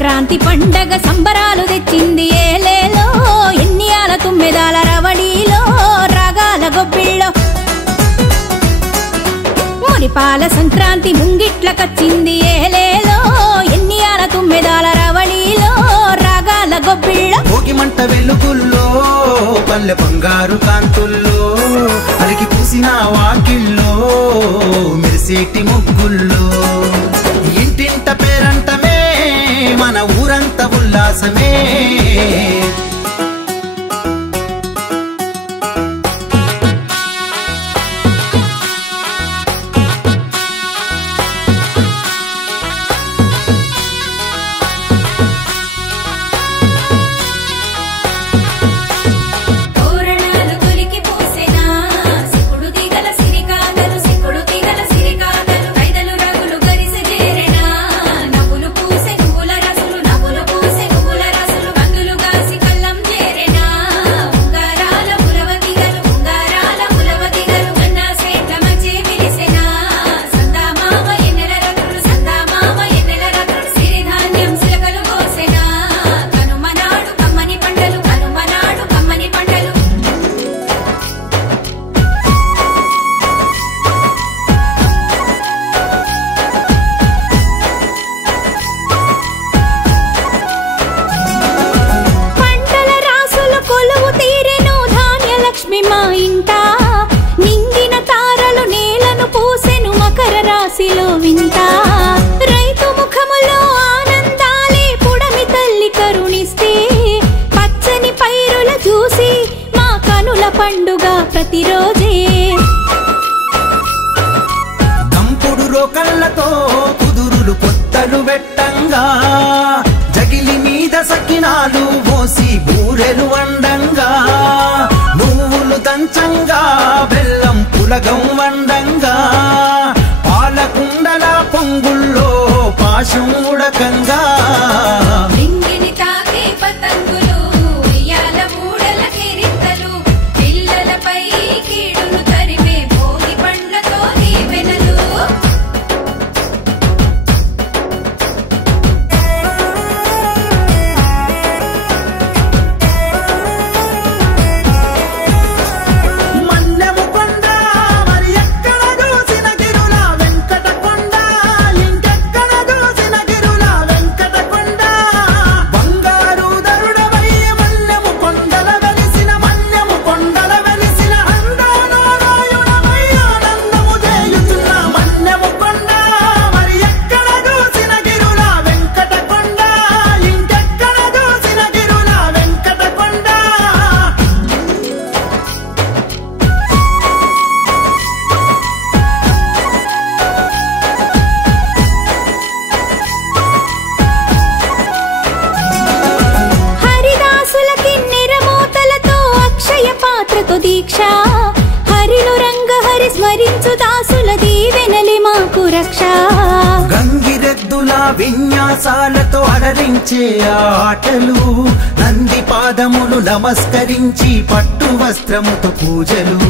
సంక్రాంతి పండగ సంబరాలు తెచ్చింది ఏలేలో ఎన్నియాల తుమ్మెదాల రవళిలో రాగాల గొబ్బిళ్ళో మురిపాల సంక్రాంతి ముంగిట్లకొచ్చింది ఏలేలో ఎన్నియాల తుమ్మెదాల రవళిలో రాగాల గొబ్బిళ్ళో భోగి మంట వెలుగుల్లో పల్లె బంగారు కాంతుల్లో అలికి పూసిన వాకిల్లో మెరిసేటి ముగ్గుల్లో ఇంటింట పేరంటమే మన ఊరంతా ఉల్లాసమే రైతు ముఖములో ఆనందాలే పుడమి తల్లి కరుణిస్తే పచ్చని పైరుల చూసి మా కనుల పండుగ ప్రతిరోజే దంపుడు రోకళ్ళతో కుదురులు కొత్తలు వెట్టంగా జగిలి మీద సకినాలు పోసి బూరెలు వండంగా నువ్వులు దంచంగా బెల్లం పులగం వండంగా పాలకుండల పొంగుల్లో పాశం ఉడకంగా లింగిని తాకే పతంగులు ఉయ్యాల మూడల కిరీటలు పిల్లలపై కీడును తరిమే భోగి పండ్లతో దీవెనలు దీక్ష హరిను రంగ హరి స్మరించు దాసుల దీవెనలి మాకు రక్ష గంగిరెద్దుల విన్యాసాలతో అలరించే ఆటలు నంది పాదములు నమస్కరించి పట్టు వస్త్రముతో పూజలు